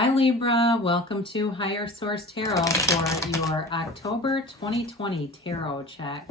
Hi Libra, welcome to Higher Source Tarot for your October 2020 tarot check.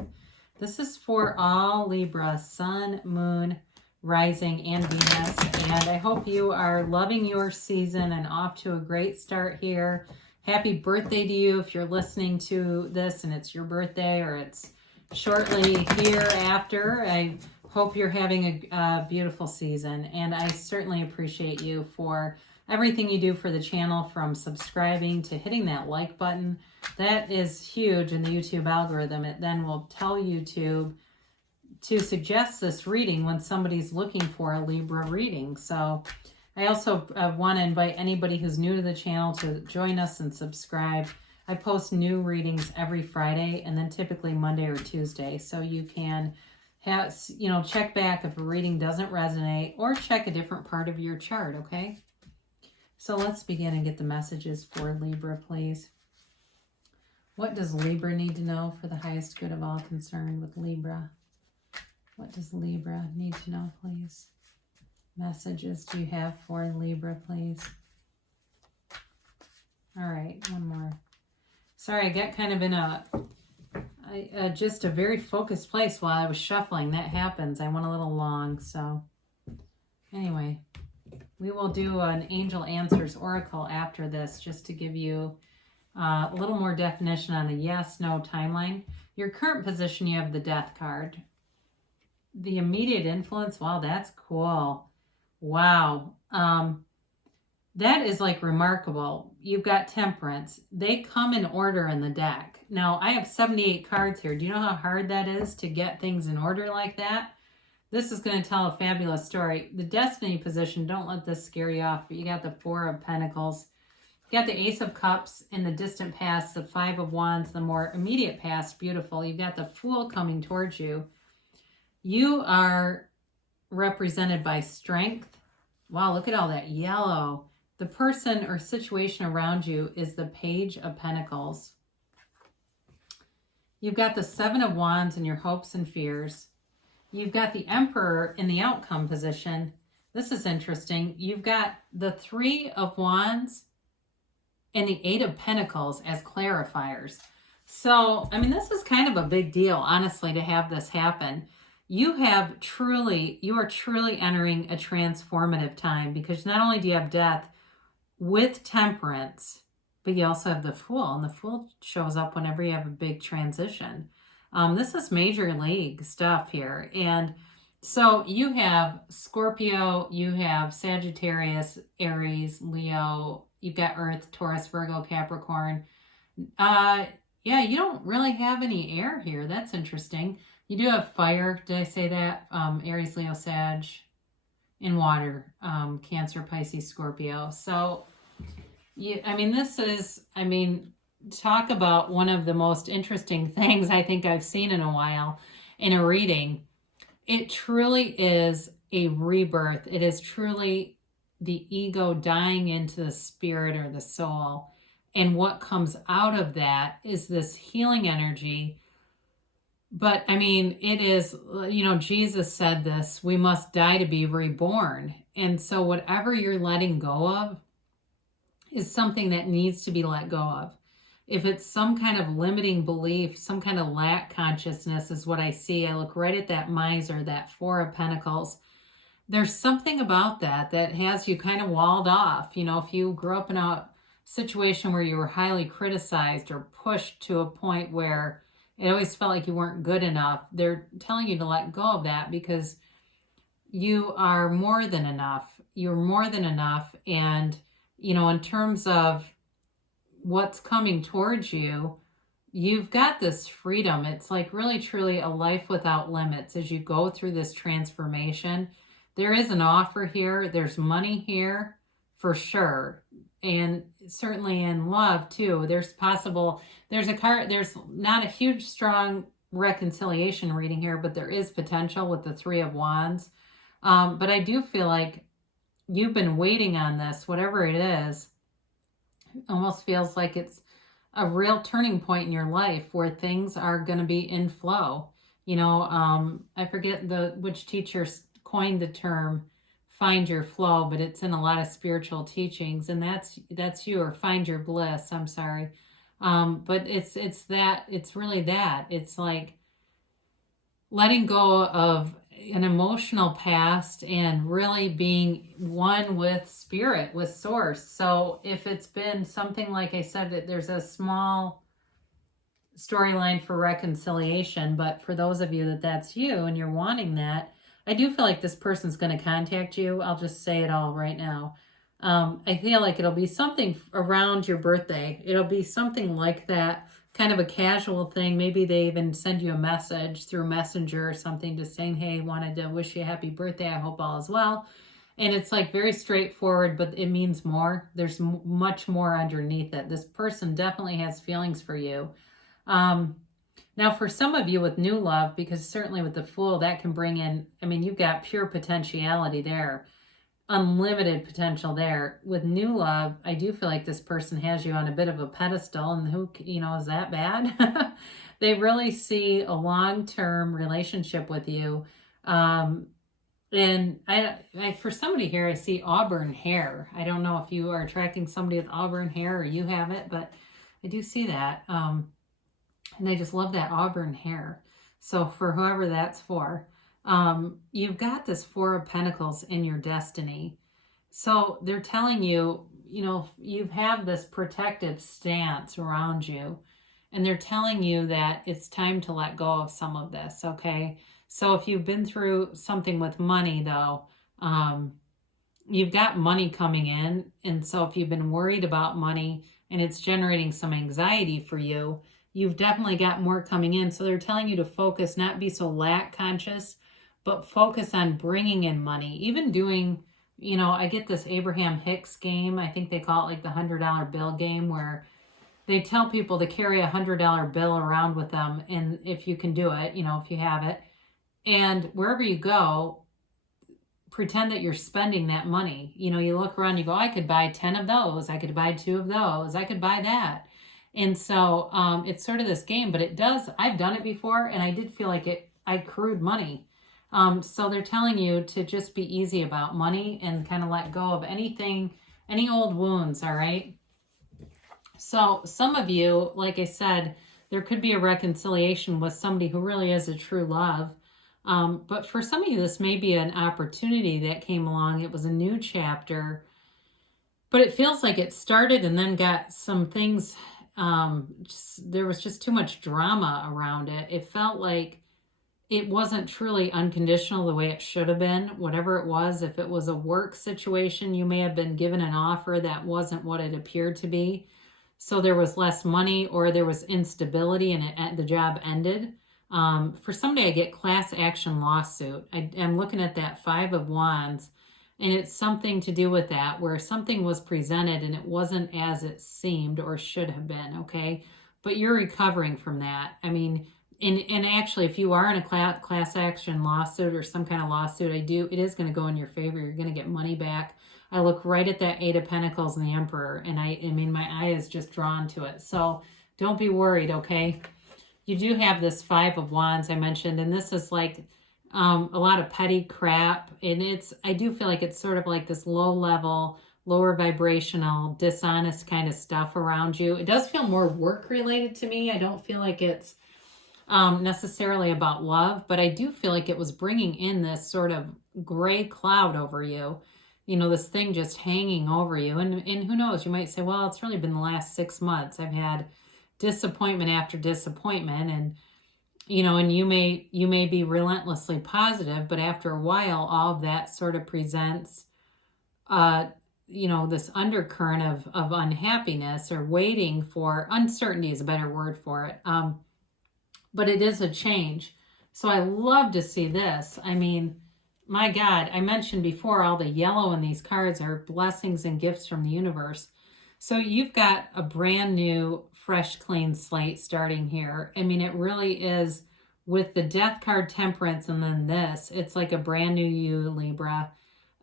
This is for all Libra, Sun, Moon, Rising, and Venus, and I hope you are loving your season and off to a great start here. Happy birthday to you if you're listening to this and it's your birthday or it's shortly hereafter. I hope you're having a beautiful season, and I certainly appreciate you for everything you do for the channel, from subscribing to hitting that like button. That is huge in the YouTube algorithm. It then will tell YouTube to suggest this reading when somebody's looking for a Libra reading. So I also want to invite anybody who's new to the channel to join us and subscribe. I post new readings every Friday and then typically Monday or Tuesday. So you can have, check back if a reading doesn't resonate or check a different part of your chart, okay? So let's begin and get the messages for Libra, please. What does Libra need to know for the highest good of all concerned with Libra? What does Libra need to know, please? Messages do you have for Libra, please? All right, one more. Sorry, I got kind of in just a very focused place while I was shuffling. That happens. I went a little long, so anyway. We will do an Angel Answers Oracle after this, just to give you a little more definition on the yes-no timeline. Your current position, you have the Death card. The immediate influence, wow, that's cool. Wow. That is like remarkable. You've got Temperance. They come in order in the deck. Now, I have 78 cards here. Do you know how hard that is to get things in order like that? This is going to tell a fabulous story. The Destiny position, don't let this scare you off, but you got the Four of Pentacles. You got the Ace of Cups in the distant past, the Five of Wands, the more immediate past, beautiful. You've got the Fool coming towards you. You are represented by strength. Wow, look at all that yellow. The person or situation around you is the Page of Pentacles. You've got the Seven of Wands in your hopes and fears. You've got the Emperor in the outcome position. This is interesting. You've got the Three of Wands and the Eight of Pentacles as clarifiers. So, I mean, this is kind of a big deal, honestly, to have this happen. You are truly entering a transformative time, because not only do you have Death with Temperance, but you also have the Fool, and the Fool shows up whenever you have a big transition. This is major league stuff here. And so you have Scorpio, you have Sagittarius, Aries, Leo, you've got Earth, Taurus, Virgo, Capricorn. Yeah, you don't really have any air here. That's interesting. You do have fire. Did I say that? Aries, Leo, Sag, and water, Cancer, Pisces, Scorpio. So, talk about one of the most interesting things I think I've seen in a while in a reading. It truly is a rebirth. It is truly the ego dying into the spirit or the soul. And what comes out of that is this healing energy. But it is, Jesus said this, we must die to be reborn. And so whatever you're letting go of is something that needs to be let go of. If it's some kind of limiting belief, some kind of lack consciousness is what I see. I look right at that miser, that Four of Pentacles. There's something about that has you kind of walled off. If you grew up in a situation where you were highly criticized or pushed to a point where it always felt like you weren't good enough, they're telling you to let go of that, because you are more than enough. You're more than enough. And, in terms of what's coming towards you, you've got this freedom. It's like really, truly a life without limits as you go through this transformation. There is an offer here. There's money here for sure. And certainly in love too. There's a card, there's not a huge, strong reconciliation reading here, but there is potential with the Three of Wands. But I do feel like you've been waiting on this, whatever it is. Almost feels like it's a real turning point in your life where things are going to be in flow. I forget which teacher coined the term Find Your Flow, but it's in a lot of spiritual teachings, and that's you, or Find Your Bliss. I'm sorry. But it's really that. It's like letting go of an emotional past and really being one with spirit, with source. So if it's been something, like I said, that there's a small storyline for reconciliation, but for those of you that's you and you're wanting that, I do feel like this person's going to contact you. I'll just say it all right now. I feel like it'll be something around your birthday. It'll be something like that, kind of a casual thing. Maybe they even send you a message through Messenger or something, just saying, hey, wanted to wish you a happy birthday. I hope all is well. And it's like very straightforward, but it means more. There's much more underneath it. This person definitely has feelings for you. Now, for some of you with new love, because certainly with the Fool, that can bring in, I mean, you've got pure potentiality there, unlimited potential there. With new love, I do feel like this person has you on a bit of a pedestal, and who, is that bad? They really see a long-term relationship with you. And I, for somebody here, I see auburn hair. I don't know if you are attracting somebody with auburn hair or you have it, but I do see that. And I just love that auburn hair. So for whoever that's for, you've got this Four of Pentacles in your destiny. So they're telling you, you have this protective stance around you. And they're telling you that it's time to let go of some of this, okay? So if you've been through something with money, though, you've got money coming in. And so if you've been worried about money and it's generating some anxiety for you, you've definitely got more coming in. So they're telling you to focus, not be so lack conscious, but focus on bringing in money. Even doing, I get this Abraham Hicks game. I think they call it like the $100 bill game, where they tell people to carry $100 bill around with them. And if you can do it, if you have it, and wherever you go, pretend that you're spending that money. You look around, you go, I could buy 10 of those. I could buy 2 of those. I could buy that. And so it's sort of this game, but I've done it before, and I did feel like I accrued money. So they're telling you to just be easy about money and kind of let go of anything, any old wounds, all right? So some of you, like I said, there could be a reconciliation with somebody who really is a true love. But for some of you, this may be an opportunity that came along. It was a new chapter, but it feels like it started and then got some things, there was just too much drama around it. It felt like it wasn't truly unconditional the way it should have been, whatever it was. If it was a work situation, you may have been given an offer that wasn't what it appeared to be. So there was less money, or there was instability and the job ended. For somebody, I get class action lawsuit. I'm looking at that 5 of Wands, and it's something to do with that, where something was presented and it wasn't as it seemed or should have been, okay? But you're recovering from that. I mean, and actually, if you are in a class action lawsuit or some kind of lawsuit, it is going to go in your favor. You're going to get money back. I look right at that 8 of Pentacles and the Emperor, and I mean, my eye is just drawn to it. So don't be worried, okay? You do have this 5 of Wands I mentioned, and this is like a lot of petty crap. And I do feel like it's sort of like this low level, lower vibrational, dishonest kind of stuff around you. It does feel more work related to me. I don't feel like it's necessarily about love, but I do feel like it was bringing in this sort of gray cloud over you. This thing just hanging over you. And who knows, you might say, well, it's really been the last 6 months. I've had disappointment after disappointment, and and you may be relentlessly positive, but after a while, all of that sort of presents this undercurrent of unhappiness, or waiting for uncertainty is a better word for it. But it is a change. So I love to see this. I mean, my God, I mentioned before, all the yellow in these cards are blessings and gifts from the universe. So you've got a brand new, fresh, clean slate starting here. I mean, it really is, with the Death card, Temperance, and then this, it's like a brand new you, Libra.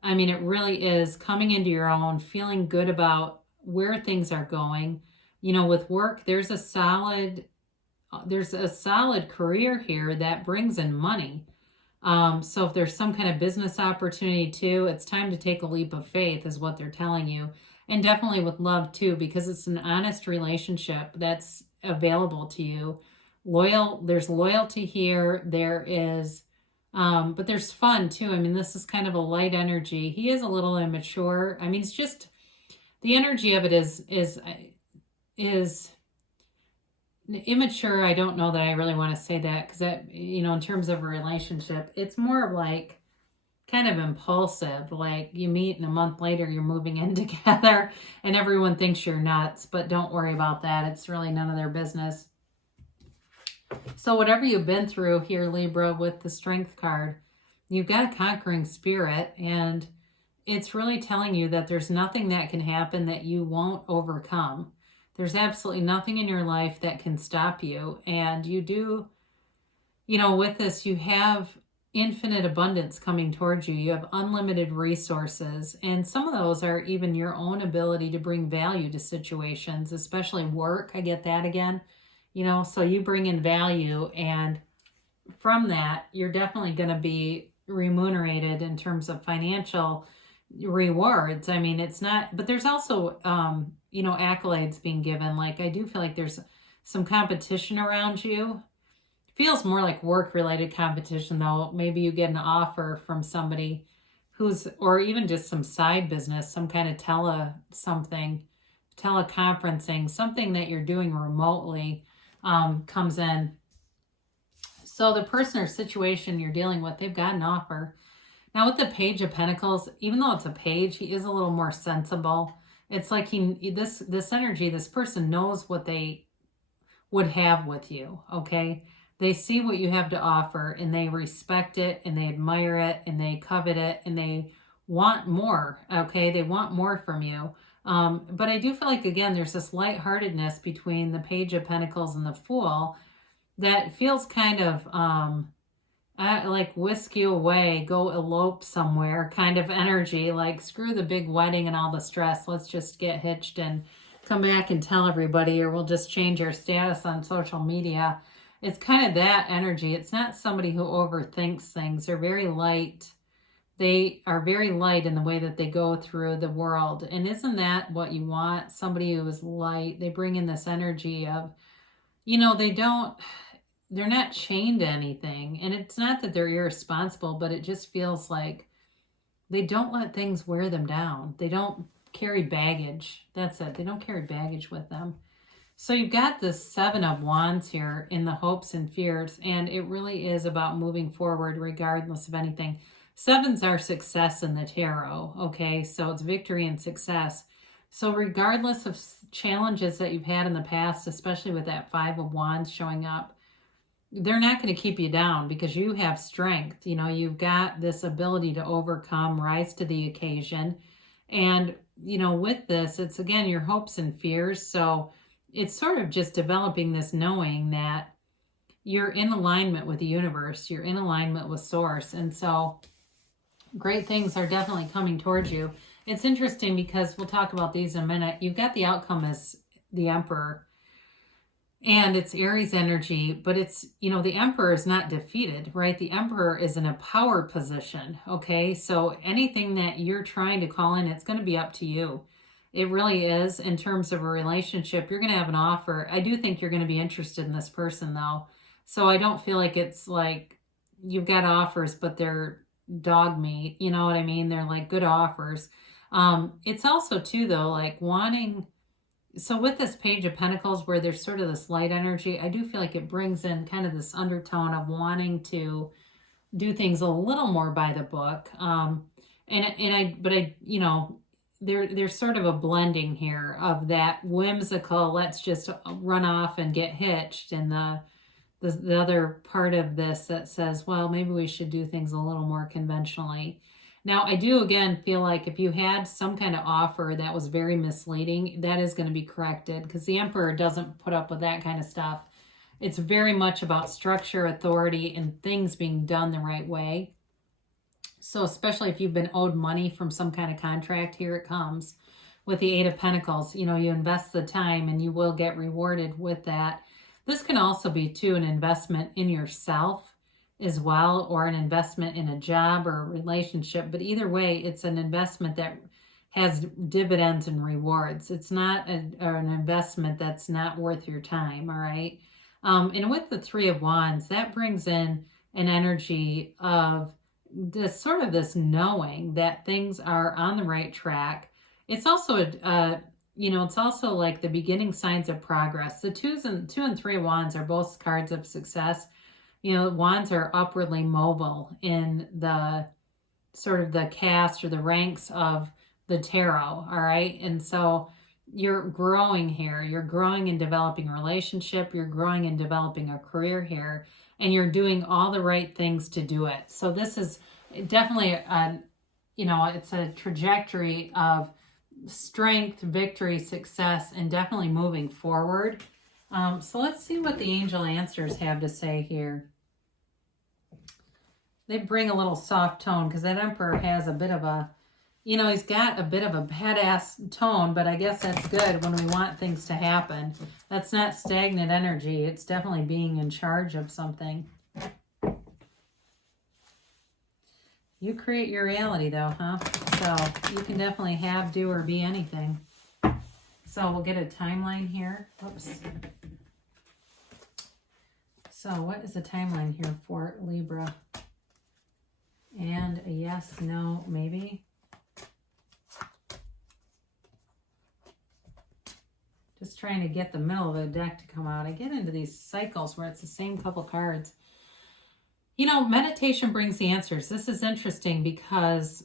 I mean, it really is coming into your own, feeling good about where things are going. With work, there's a solid career here that brings in money. So if there's some kind of business opportunity too, it's time to take a leap of faith is what they're telling you. And definitely with love too, because it's an honest relationship that's available to you. There's loyalty here. There is, but there's fun too. I mean, this is kind of a light energy. He is a little immature. I mean, it's just the energy of it is immature. I don't know that I really want to say that, because that, in terms of a relationship, it's more like kind of impulsive. Like you meet and a month later you're moving in together and everyone thinks you're nuts, but don't worry about that. It's really none of their business. So whatever you've been through here, Libra, with the Strength card, you've got a conquering spirit, and it's really telling you that there's nothing that can happen that you won't overcome. There's absolutely nothing in your life that can stop you. And you do, with this, you have infinite abundance coming towards you. You have unlimited resources. And some of those are even your own ability to bring value to situations, especially work. I get that again. So you bring in value, and from that, you're definitely going to be remunerated in terms of financial rewards. I mean, it's not, but there's also, accolades being given. Like, I do feel like there's some competition around you. Feels more like work-related competition, though. Maybe you get an offer from somebody or even just some side business, some kind of teleconferencing, something that you're doing remotely comes in. So the person or situation you're dealing with, they've got an offer. Now with the Page of Pentacles, even though it's a page, he is a little more sensible. It's like this energy, this person knows what they would have with you, okay? They see what you have to offer, and they respect it, and they admire it, and they covet it, and they want more, okay? They want more from you. But I do feel like, again, there's this lightheartedness between the Page of Pentacles and the Fool that feels kind of like whisk you away, go elope somewhere kind of energy, like screw the big wedding and all the stress. Let's just get hitched and come back and tell everybody, or we'll just change our status on social media. It's kind of that energy. It's not somebody who overthinks things. They're very light. They are very light in the way that they go through the world. And isn't that what you want? Somebody who is light. They bring in this energy of, they're not chained to anything. And it's not that they're irresponsible, but it just feels like they don't let things wear them down. They don't carry baggage. That's it. They don't carry baggage with them. So you've got this Seven of Wands here in the hopes and fears, and it really is about moving forward regardless of anything. Sevens are success in the tarot, okay? So it's victory and success. So regardless of challenges that you've had in the past, especially with that Five of Wands showing up, they're not going to keep you down because you have strength. You've got this ability to overcome, rise to the occasion. And, with this, it's again, your hopes and fears. So it's sort of just developing this knowing that you're in alignment with the universe. You're in alignment with source. And so great things are definitely coming towards you. It's interesting because we'll talk about these in a minute. You've got the outcome as the Emperor. And it's Aries energy, but it's, the Emperor is not defeated, right? The Emperor is in a power position, okay? So anything that you're trying to call in, it's going to be up to you. It really is. In terms of a relationship, you're going to have an offer. I do think you're going to be interested in this person, though. So I don't feel like it's like you've got offers, but they're dog meat. You know what I mean? They're like good offers. It's also, too, though, like wanting... So with this Page of Pentacles, where there's sort of this light energy, I do feel like it brings in kind of this undertone of wanting to do things a little more by the book. There's sort of a blending here of that whimsical, let's just run off and get hitched, and the other part of this that says, well, maybe we should do things a little more conventionally. Now, I do, again, feel like if you had some kind of offer that was very misleading, that is going to be corrected, because the Emperor doesn't put up with that kind of stuff. It's very much about structure, authority, and things being done the right way. So especially if you've been owed money from some kind of contract, here it comes with the Eight of Pentacles. You invest the time and you will get rewarded with that. This can also be, too, an investment in yourself. as well, or an investment in a job or a relationship. But either way, it's an investment that has dividends and rewards. It's not an investment that's not worth your time, all right? And with the Three of Wands, that brings in an energy of this sort of this knowing that things are on the right track. It's also it's also like the beginning signs of progress. The two and three of Wands are both cards of success. Wands are upwardly mobile in the sort of the cast or the ranks of the tarot, all right? And so you're growing here. You're growing and developing a relationship. You're growing and developing a career here. And you're doing all the right things to do it. So this is definitely it's a trajectory of strength, victory, success, and definitely moving forward. So let's see what the angel answers have to say here. They bring a little soft tone because that Emperor has a bit of a, he's got a bit of a badass tone, but I guess that's good when we want things to happen. That's not stagnant energy. It's definitely being in charge of something. You create your reality though, huh? So you can definitely have, do, or be anything. So we'll get a timeline here. Oops. So what is the timeline here for Libra? And a yes, no, maybe. Just trying to get the middle of the deck to come out. I get into these cycles where it's the same couple cards. Meditation brings the answers. This is interesting because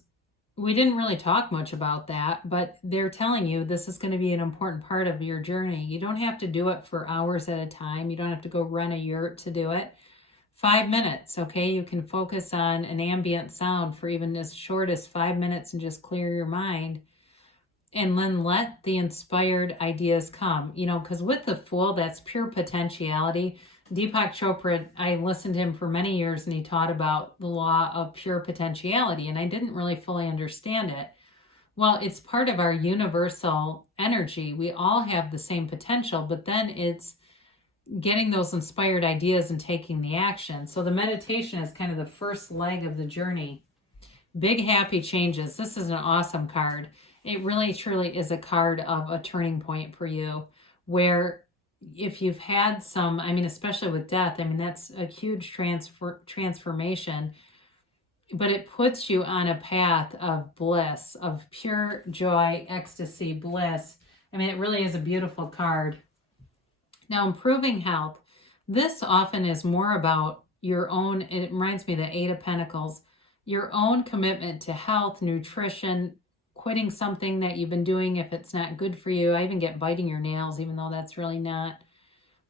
we didn't really talk much about that, but they're telling you this is going to be an important part of your journey. You don't have to do it for hours at a time. You don't have to go run a yurt to do it. 5 minutes, okay? You can focus on an ambient sound for even as short as 5 minutes and just clear your mind. And then let the inspired ideas come. Because with the Fool, that's pure potentiality. Deepak Chopra, I listened to him for many years and he taught about the law of pure potentiality, and I didn't really fully understand it. Well, it's part of our universal energy. We all have the same potential, but then it's getting those inspired ideas and taking the action. So the meditation is kind of the first leg of the journey. Big happy changes. This is an awesome card. It really truly is a card of a turning point for you, where if you've had some, especially with death, that's a huge transformation, but it puts you on a path of bliss, of pure joy, ecstasy, bliss. It really is a beautiful card. Now, improving health. This often is more about your own, it reminds me of the Eight of Pentacles, your own commitment to health, nutrition, quitting something that you've been doing if it's not good for you. I even get biting your nails, even though that's really not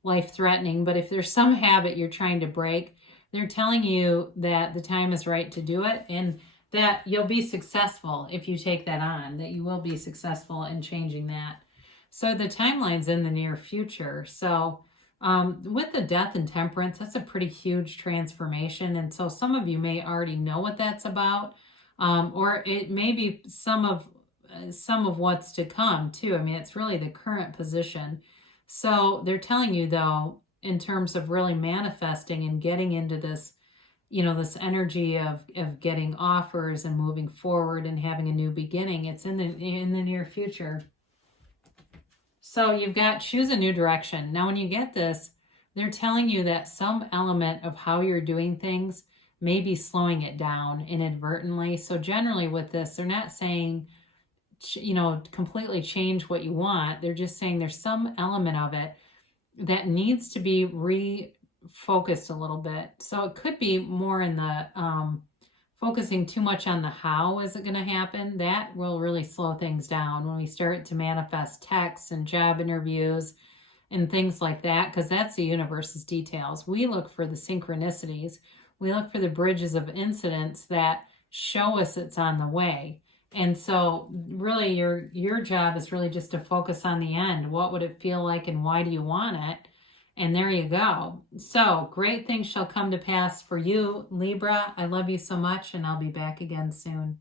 life-threatening. But if there's some habit you're trying to break, they're telling you that the time is right to do it and that you'll be successful if you take that on, that you will be successful in changing that. So the timeline's in the near future. So with the Death and Temperance, that's a pretty huge transformation. And so some of you may already know what that's about. Or it may be some of what's to come too. It's really the current position. So they're telling you though, in terms of really manifesting and getting into this, this energy of getting offers and moving forward and having a new beginning, it's in the near future. So you've got choose a new direction. Now, when you get this, they're telling you that some element of how you're doing things may be slowing it down inadvertently. So generally with this, they're not saying, completely change what you want. They're just saying there's some element of it that needs to be refocused a little bit. So it could be more in the focusing too much on the how is it going to happen. That will really slow things down when we start to manifest texts and job interviews and things like that, because that's the universe's details. We look for the synchronicities. We look for the bridges of incidents that show us it's on the way. And so really your job is really just to focus on the end. What would it feel like and why do you want it? And there you go. So great things shall come to pass for you, Libra. I love you so much, and I'll be back again soon.